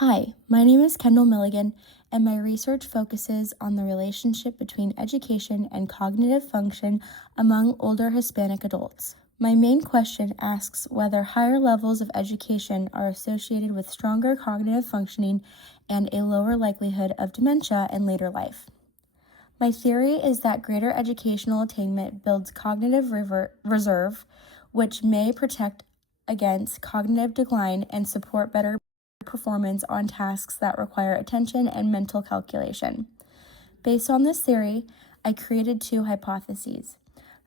Hi, my name is Kendall Milligan, and my research focuses on the relationship between education and cognitive function among older Hispanic adults. My main question asks whether higher levels of education are associated with stronger cognitive functioning and a lower likelihood of dementia in later life. My theory is that greater educational attainment builds cognitive reserve, which may protect against cognitive decline and support better performance on tasks that require attention and mental calculation. Based on this theory, I created two hypotheses.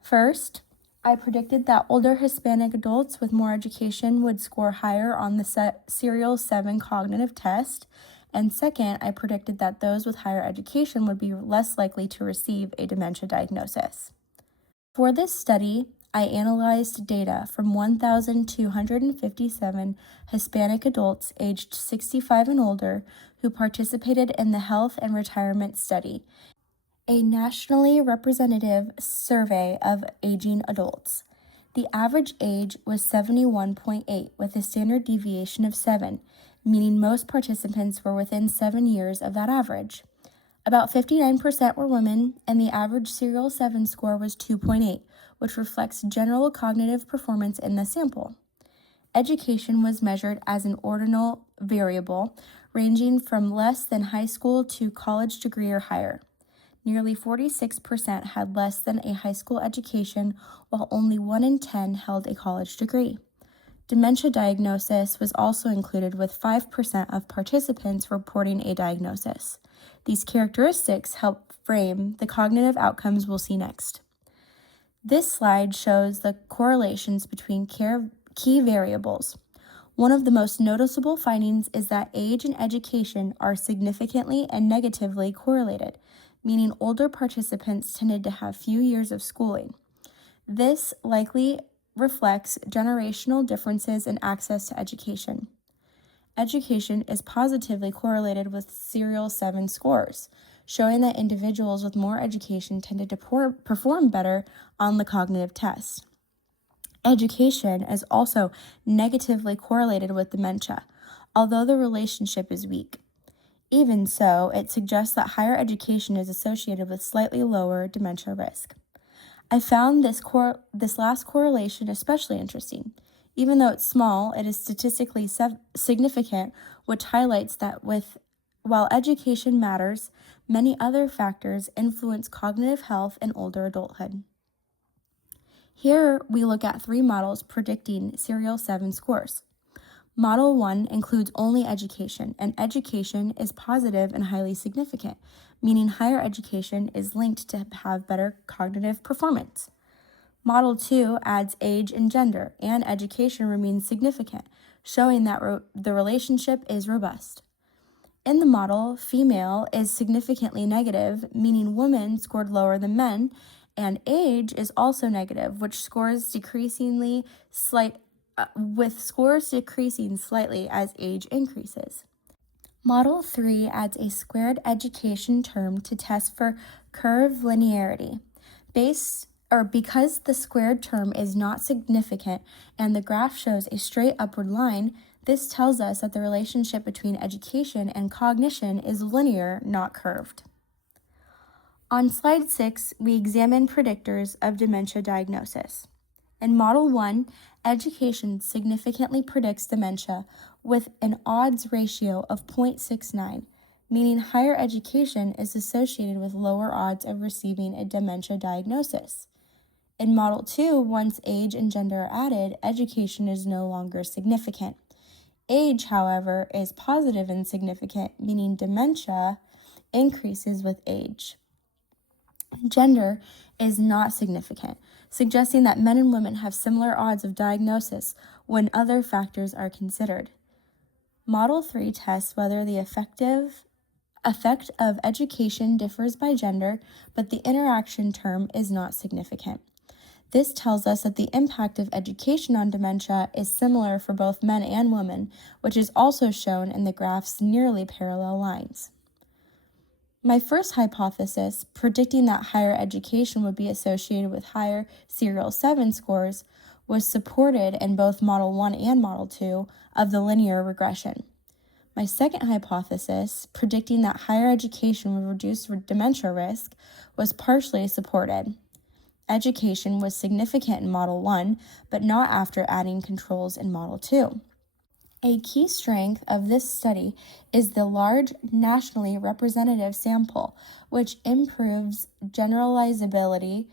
First, I predicted that older Hispanic adults with more education would score higher on the Serial 7 cognitive test. And second, I predicted that those with higher education would be less likely to receive a dementia diagnosis. For this study, I analyzed data from 1,257 Hispanic adults aged 65 and older who participated in the Health and Retirement Study, a nationally representative survey of aging adults. The average age was 71.8 with a standard deviation of 7, meaning most participants were within 7 years of that average. About 59% were women, and the average Serial 7 score was 2.8, which reflects general cognitive performance in the sample. Education was measured as an ordinal variable, ranging from less than high school to college degree or higher. Nearly 46% had less than a high school education, while only 1 in 10 held a college degree. Dementia diagnosis was also included, with 5% of participants reporting a diagnosis. These characteristics help frame the cognitive outcomes we'll see next. This slide shows the correlations between key variables. One of the most noticeable findings is that age and education are significantly and negatively correlated, meaning older participants tended to have few years of schooling. This likely reflects generational differences in access to education. Education is positively correlated with Serial 7 scores, showing that individuals with more education tended to perform better on the cognitive test. Education is also negatively correlated with dementia, although the relationship is weak. Even so, it suggests that higher education is associated with slightly lower dementia risk. I found this last correlation especially interesting. Even though it's small, it is statistically significant, which highlights that while education matters, many other factors influence cognitive health in older adulthood. Here we look at 3 models predicting Serial 7 scores. Model 1 includes only education, and education is positive and highly significant, meaning higher education is linked to have better cognitive performance. Model 2 adds age and gender, and education remains significant, showing that the relationship is robust. In the model, female is significantly negative, meaning women scored lower than men, and age is also negative, with scores decreasing slightly as age increases. Model 3 adds a squared education term to test for curvilinearity. Because the squared term is not significant and the graph shows a straight upward line, this tells us that the relationship between education and cognition is linear, not curved. On slide 6, we examine predictors of dementia diagnosis. In Model 1, education significantly predicts dementia with an odds ratio of 0.69, meaning higher education is associated with lower odds of receiving a dementia diagnosis. In Model 2, once age and gender are added, education is no longer significant. Age, however, is positive and significant, meaning dementia increases with age. Gender is not significant, suggesting that men and women have similar odds of diagnosis when other factors are considered. Model 3 tests whether the effect of education differs by gender, but the interaction term is not significant. This tells us that the impact of education on dementia is similar for both men and women, which is also shown in the graph's nearly parallel lines. My first hypothesis, predicting that higher education would be associated with higher Serial 7 scores, was supported in both Model 1 and Model 2 of the linear regression. My second hypothesis, predicting that higher education would reduce dementia risk, was partially supported. Education was significant in Model 1, but not after adding controls in Model 2. A key strength of this study is the large nationally representative sample, which improves generalizability.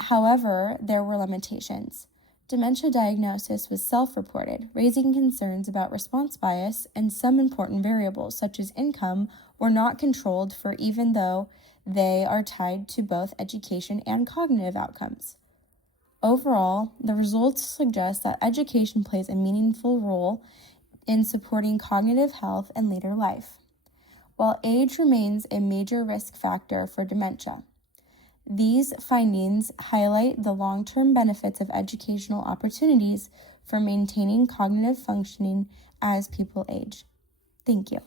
However, there were limitations. Dementia diagnosis was self-reported, raising concerns about response bias, and some important variables, such as income, were not controlled for even though they are tied to both education and cognitive outcomes. Overall, the results suggest that education plays a meaningful role in supporting cognitive health in later life, while age remains a major risk factor for dementia. These findings highlight the long-term benefits of educational opportunities for maintaining cognitive functioning as people age. Thank you.